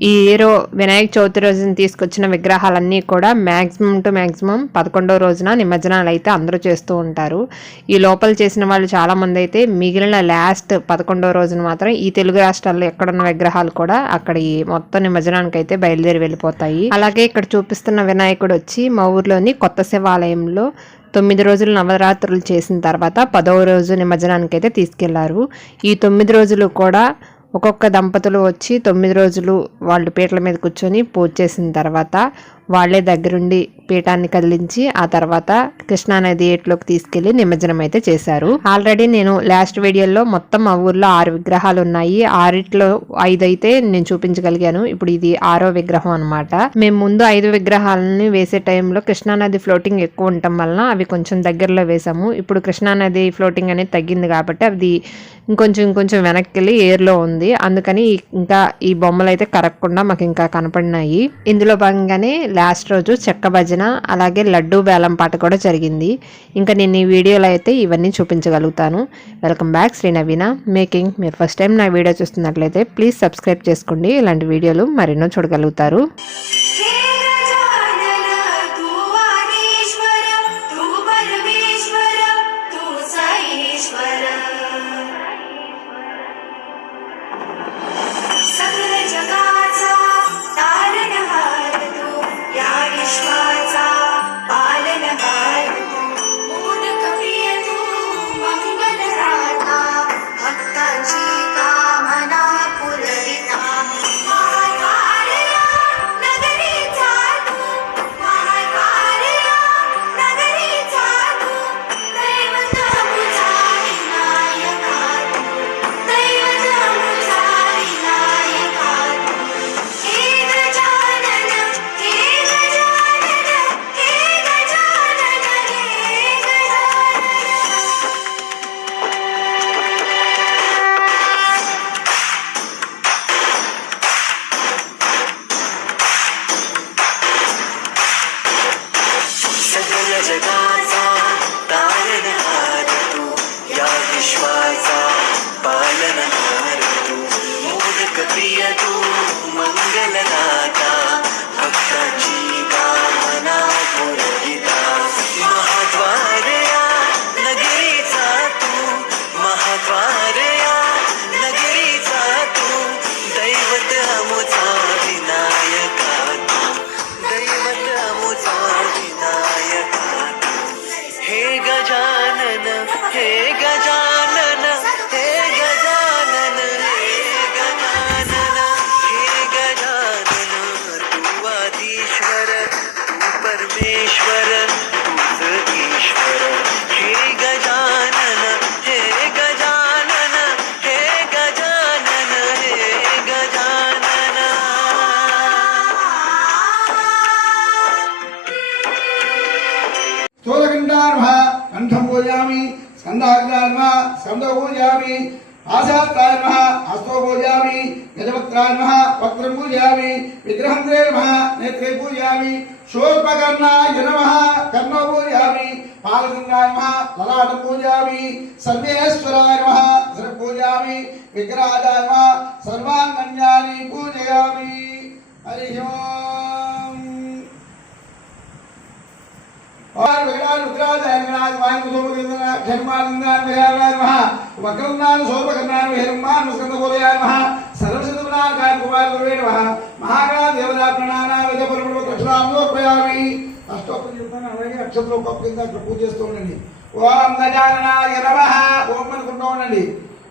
ఈ ఈరో వినాయక చవితి రోజున తీసుకొచ్చిన విగ్రహాలన్నీ కూడా మ్యాక్సిమం టు మ్యాక్సిమం పదకొండో రోజున నిమజ్జనాలు అయితే అందరూ చేస్తూ ఉంటారు. ఈ లోపల చేసిన వాళ్ళు చాలా మంది అయితే మిగిలిన లాస్ట్ పదకొండో రోజున మాత్రం ఈ తెలుగు రాష్ట్రాల్లో ఎక్కడున్న విగ్రహాలు కూడా అక్కడ ఈ మొత్తం నిమజ్జనానికి అయితే బయలుదేరి వెళ్ళిపోతాయి. అలాగే ఇక్కడ చూపిస్తున్న వినాయకుడు వచ్చి మా ఊర్లోని కొత్త శివాలయంలో తొమ్మిది రోజులు నవరాత్రులు చేసిన తర్వాత పదవ రోజు నిమజ్జనానికి అయితే తీసుకెళ్ళారు. ఈ తొమ్మిది రోజులు కూడా ఒక్కొక్క దంపతులు వచ్చి తొమ్మిది రోజులు వాళ్ళు పీటల మీద కూర్చొని పూజ చేసిన తర్వాత వాళ్ళే దగ్గరుండి పీఠాన్ని కదిలించి ఆ తర్వాత కృష్ణానది ఏట్లోకి తీసుకెళ్ళి నిమజ్జనం అయితే చేశారు. ఆల్రెడీ నేను లాస్ట్ వీడియోలో మొత్తం మా ఊర్లో ఆరు విగ్రహాలు ఉన్నాయి. ఆరిట్లో ఐదు అయితే నేను చూపించగలిగాను. ఇప్పుడు ఇది ఆరో విగ్రహం అనమాట మేము ముందు ఐదు విగ్రహాలని వేసే టైంలో కృష్ణానది ఫ్లోటింగ్ ఎక్కువ ఉండటం వలన అవి కొంచెం దగ్గరలో వేసాము ఇప్పుడు కృష్ణానది ఫ్లోటింగ్ అనేది తగ్గింది కాబట్టి అది ఇంకొంచెం ఇంకొంచెం వెనక్కి వెళ్ళి ఏర్లో ఉంది. అందుకని ఇంకా ఈ బొమ్మలు అయితే కరగకుండా మాకు ఇంకా కనపడినాయి. ఇందులో భాగంగానే లాస్ట్ రోజు చెక్క భజన అలాగే లడ్డూ బేలం పాట కూడా జరిగింది. ఇంకా నేను ఈ వీడియోలో అయితే ఇవన్నీ చూపించగలుగుతాను. Welcome back Sri Naveena. Making మీరు ఫస్ట్ టైం నా వీడియో చూస్తున్నట్లయితే ప్లీజ్ సబ్స్క్రైబ్ చేసుకోండి. ఇలాంటి వీడియోలు మరెన్నో చూడగలుగుతారు. स्कंदो पूजयामि आशात्राय नमः हस्तो पूजयामि गजवक्त्राय नमः, वक्त्रं पूजयामि नेत्रे पूजयामि शूर्पकर्णाय नमः, कर्णो पूजयामि पालगंगाय नमः, ललाट पूजा सर्वेश्वराय नमः सर्व पूजयामि विग्रहाय नमः सर्वांगन्यानि पूजयामि। हरिः और विकटान रुद्राज हरिनाज वायु कुसुमगिंदना खर्मानंदान विहाराय महा वक्रनान शोभकनान विहरमान मुस्कंद गोलयाय महा सर्वसिद्धनान काय कुमार गुरुवेण महा महागणा देवदा प्रणाना वेद परमो कृष्णामोर्पयामि అష్టోపర్యంతం అలాగే నక్షత్రం ఒక్కొక్క కింద అక్కడ పూజ చేస్తూ ఉండండి ఓం గజాననాయ నమ ఓం అనుకుంటూ ఉండండి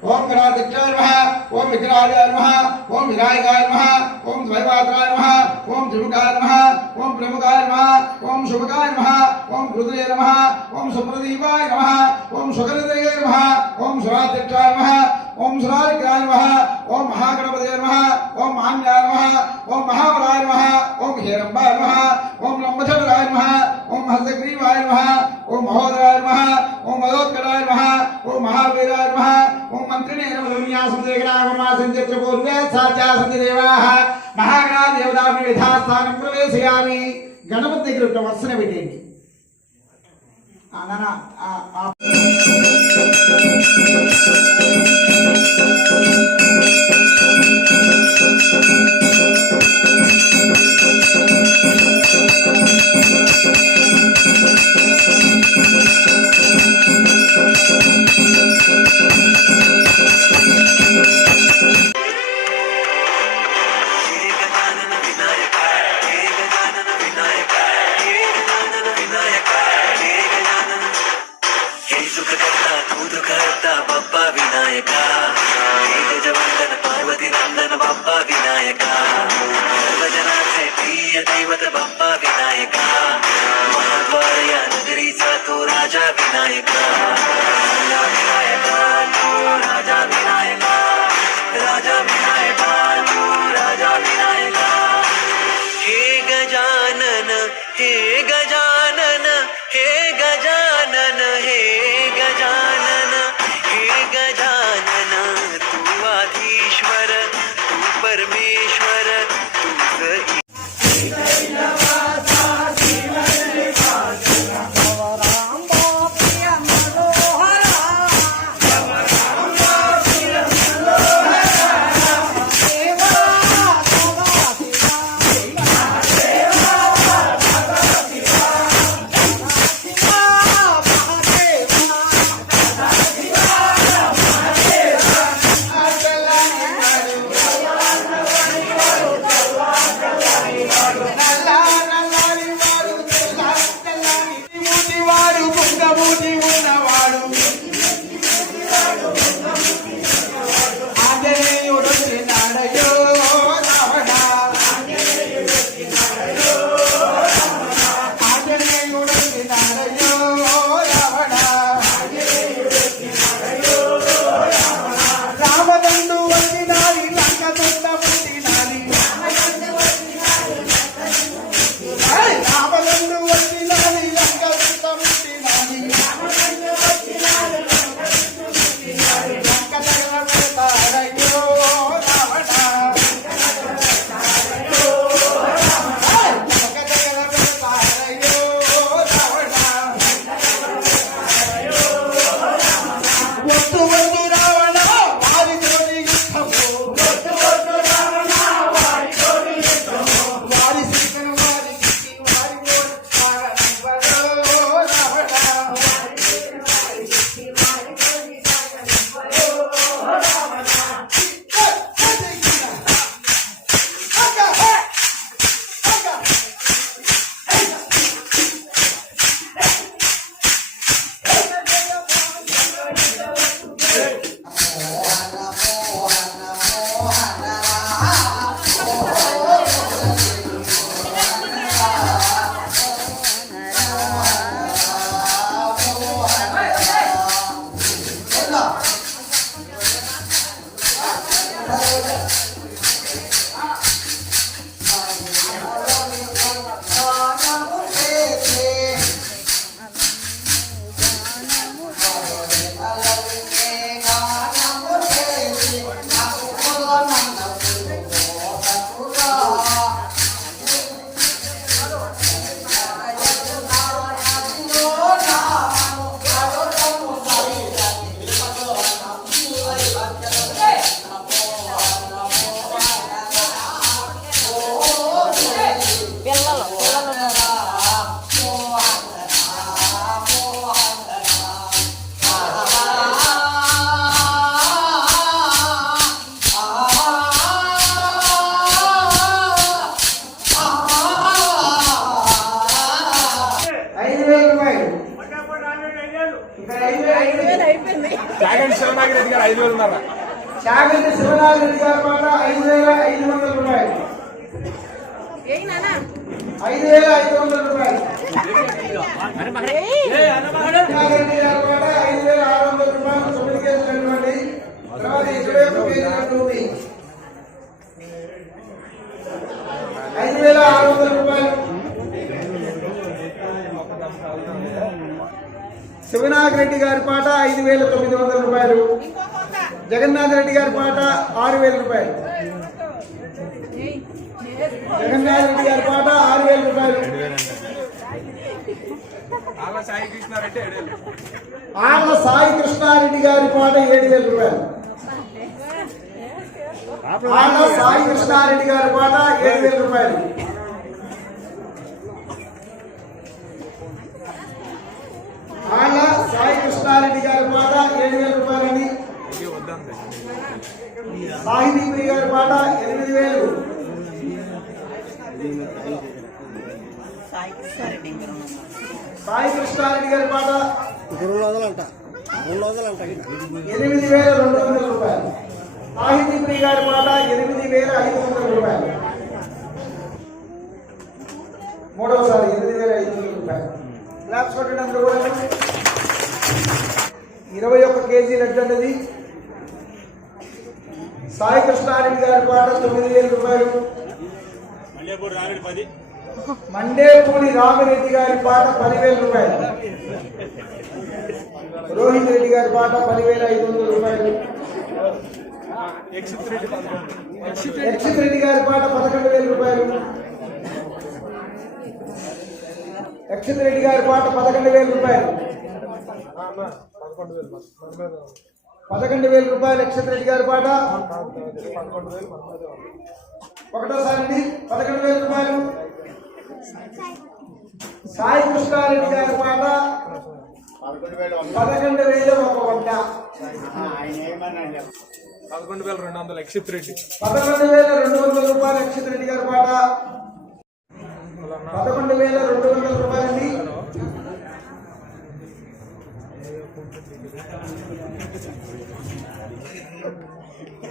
ఓం గణాధ్యక్షాయ నమః ఓం విఘ్నాయ నమః ఓం వినాయకాయ నమః ఓం ద్వైపాత్రాయ నమః ఓం త్రిముఖాయ నమః ఓం ప్రముఖాయ నమః ఓం శుభకాయ నమః ఓం కృతయ నమః ఓం సుప్రదీపాయ నమః ఓం సుగరదయ నమః ఓం సురాధ్యక్షాయ నమః ओम सुरारिकाय नमः ओम महागणपतये नमः ओम महान्याय नमः ओम महावराय नमः ओम हेरम्बाय नमः ओम लंबचंद्राय नमः ओम हस्तग्रीवाय नमः ओम महोदराय नमः ओम मदोत्कटाय नमः ओम महावीराय नमः ओम मंत्रिणे नमः विन्यासं देग्राममासं चित्रपूर्वे साचा सन्धिदेवाः महागणान् विधा स्थानं प्रवेशयामि గణపతి దగ్గర ఒక వరుసనే పెట్టేయండి आ you ಮಾತಾ ಬಪ್ಪ ವಿನಾಯಕ జగన్నాథ్ రెడ్డి గారి పాట ఆరు వేల రూపాయలు. జగన్నాథ్ రెడ్డి గారి పాట ఆరు వేల రూపాయలు. ఆళ్ళ సాయి కృష్ణారెడ్డి ఏడేళ్ళు ఆళ్ళ సాయి కృష్ణారెడ్డి గారి పాట ఏడు వేల రూపాయలు. ఆళ్ళ సాయి కృష్ణారెడ్డి గారి పాట ఏడు వేల రూపాయలు. సాయి కృష్ణారెడ్డి గారి పాట రెండు వందలు అంట రెండు వందలు అంట ఎనిమిది వేల రెండు వందల రూపాయలు. సాహితీ ప్రియ గారి పాట ఎనిమిది వేల ఐదు వందల రూపాయలు. మూడవసారి ఎనిమిది వేల ఐదు వందల రూపాయలు. క్లాప్స్ కొట్టండి అందరూ కూడా ఇరవై ఒక్క కేజీ లడ్డు అన్నది. సాయి కృష్ణారెడ్డి గారి పాట తొమ్మిది వేల రూపాయలు. మండేపూడి రామిరెడ్డి గారి పాట పదివేల రూపాయలు. రోహిత్ రెడ్డి గారి పాట పదివేల ఐదు వందల రూపాయలు. యక్షిత్ రెడ్డి గారి పాట పదకొండు వేల రూపాయలు. యక్షిత్ రెడ్డి గారి పాట పదకొండు వేల రూపాయలు. పదకొండు వేల రూపాయలు యక్షిత్ రెడ్డి గారి పాట. ఒకటోసారి పదకొండు వేల రూపాయలు. సాయి కృష్ణారెడ్డి గారి పాట పదకొండు వేల ఒక వంట. పదకొండు వేల రెండు వందలు ఎక్సిత్ రెడ్డి. పదకొండు వేల రెండు వందల రూపాయలు యక్షిత్ రెడ్డి గారి పాట పదకొండు వేల రెండు వందల రూపాయలండి.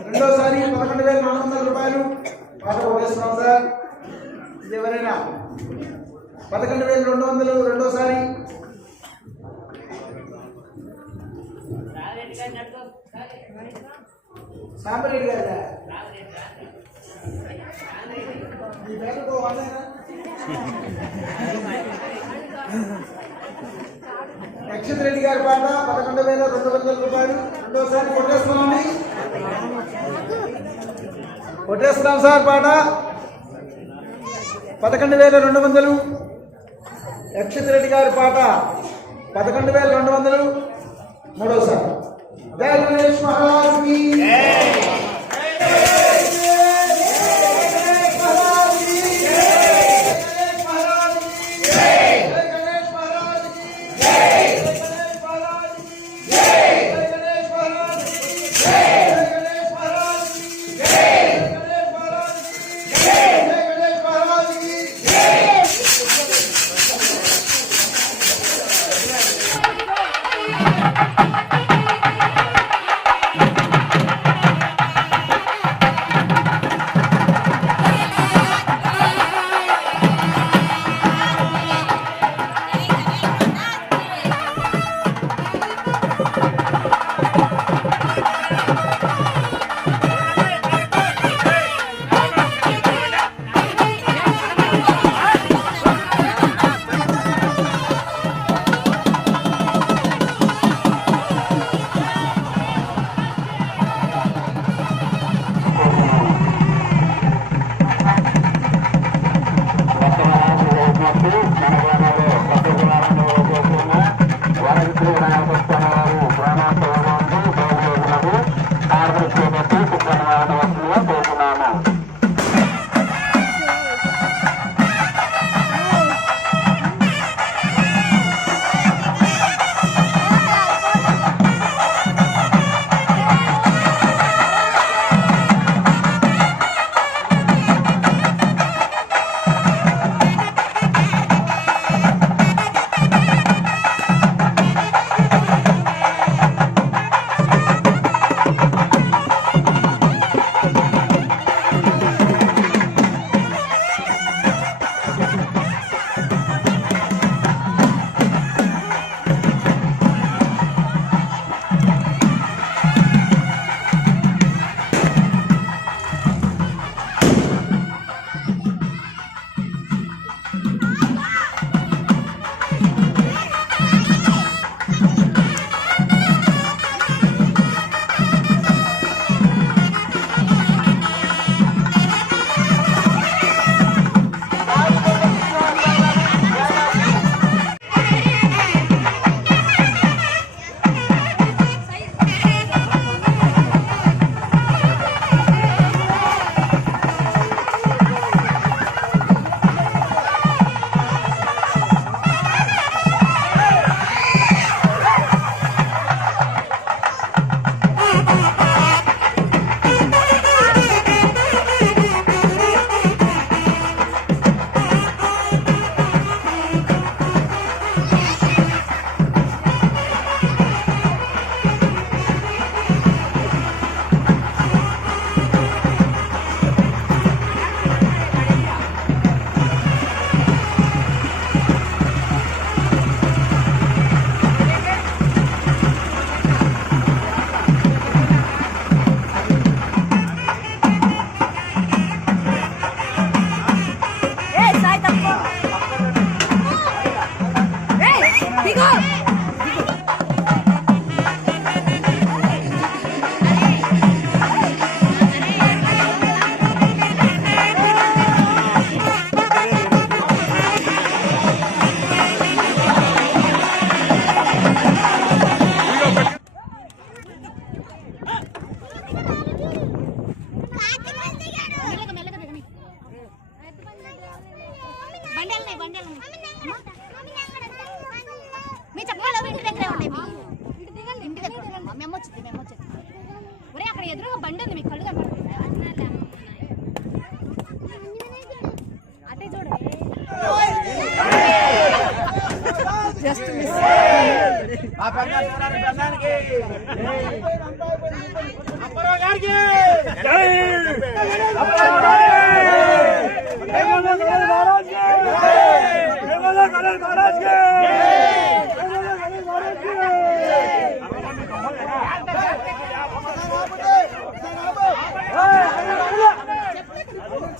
రెండోసారి పదకొండు వేల నాలుగు వందల రూపాయలు. పాట కొట్టేస్తున్నాం సార్. ఇది ఎవరైనా పదకొండు వేల రెండు వందలు రెండోసారి. సాంబరెడ్డి గారు ఈ రెడ్డి గారి పాట పదకొండు వేల రెండు వందల రూపాయలు. రెండోసారి కొట్టేస్తున్నాం కొట్టేస్తున్నాం సార్ పాట. పదకొండు వేల రెండు వందలు. నక్షత్ర రెడ్డి గారి పాట పదకొండు వేల రెండు వందలు. మూడోసారి. మహారాజ్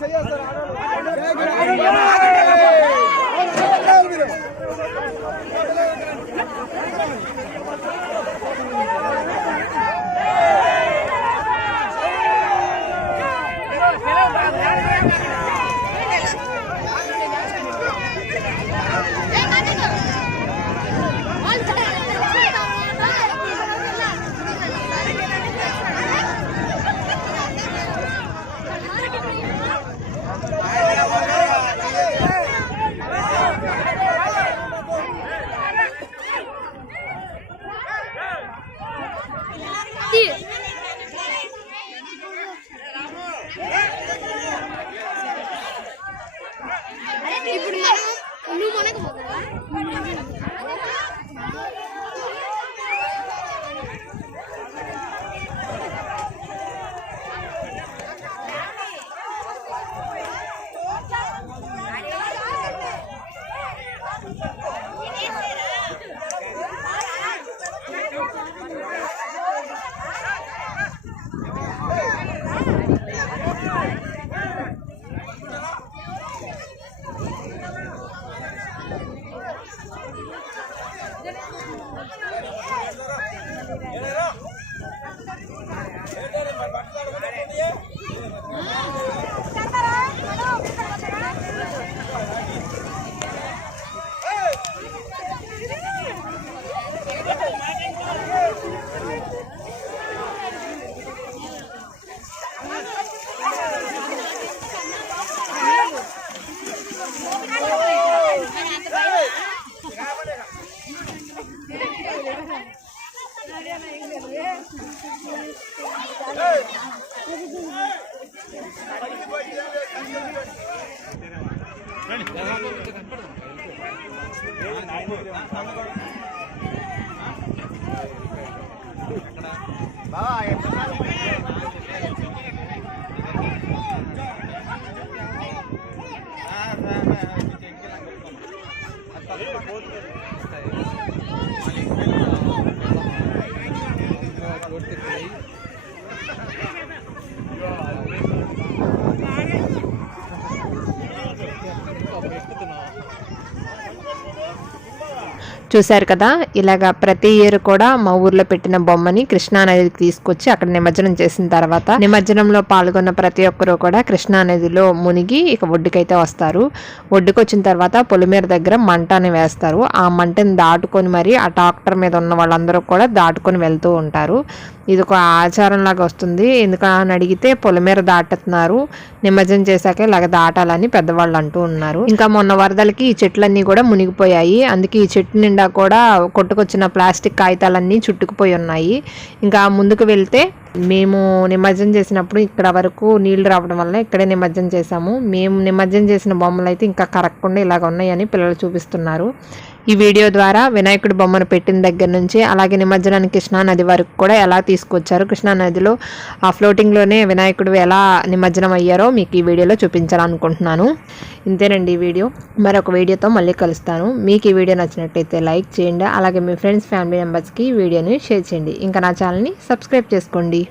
ఇప్పుడు మనం నువ్వు మనకు పోతావా చూశారు కదా? ఇలాగా ప్రతి ఇయర్ కూడా మా ఊర్లో పెట్టిన బొమ్మని కృష్ణా నదికి తీసుకొచ్చి అక్కడ నిమజ్జనం చేసిన తర్వాత నిమజ్జనంలో పాల్గొన్న ప్రతి ఒక్కరూ కూడా కృష్ణా నదిలో మునిగి ఇక ఒడ్డుకైతే వస్తారు. ఒడ్డుకు వచ్చిన తర్వాత పొలిమేర దగ్గర మంట అని వేస్తారు. ఆ మంటని దాటుకొని మరి ఆ ట్రాక్టర్ మీద ఉన్న వాళ్ళందరూ కూడా దాటుకొని వెళ్తూ ఉంటారు. ఇది ఒక ఆచారం లాగా వస్తుంది. ఎందుకని అడిగితే పొలిమేర దాటుతున్నారు నిమజ్జనం చేశాక ఇలాగ దాటాలని పెద్దవాళ్ళు అంటూ ఉన్నారు. ఇంకా మొన్న వరదలకి ఈ చెట్లన్నీ కూడా మునిగిపోయాయి. అందుకే ఈ చెట్టు నిండా కూడా కొట్టుకొచ్చిన ప్లాస్టిక్ కాగితాలన్నీ చుట్టుకుపోయి ఉన్నాయి. ఇంకా ముందుకు వెళ్తే మేము నిమజ్జనం చేసినప్పుడు ఇక్కడ వరకు నీళ్ళు రావడం వల్ల ఇక్కడే నిమజ్జనం చేసాము మేము నిమజ్జనం చేసిన బొమ్మలు అయితే ఇంకా కరగకుండా ఇలాగ ఉన్నాయని పిల్లలు చూపిస్తున్నారు. ఈ వీడియో ద్వారా వినాయకుడి బొమ్మను పెట్టిన దగ్గర నుంచి అలాగే నిమజ్జనానికి కృష్ణా నది వరకు కూడా ఎలా తీసుకొచ్చారు కృష్ణా నదిలో ఆ ఫ్లోటింగ్లోనే వినాయకుడు ఎలా నిమజ్జనం అయ్యారో మీకు ఈ వీడియోలో చూపించాలనుకుంటున్నాను. ఇంతేనండి ఈ వీడియో. మరొక వీడియోతో మళ్ళీ కలుస్తాను. మీకు ఈ వీడియో నచ్చినట్టయితే లైక్ చేయండి అలాగే మీ ఫ్రెండ్స్ ఫ్యామిలీ మెంబర్స్కి ఈ వీడియోని షేర్ చేయండి. ఇంకా నా ఛానల్ని సబ్స్క్రైబ్ చేసుకోండి.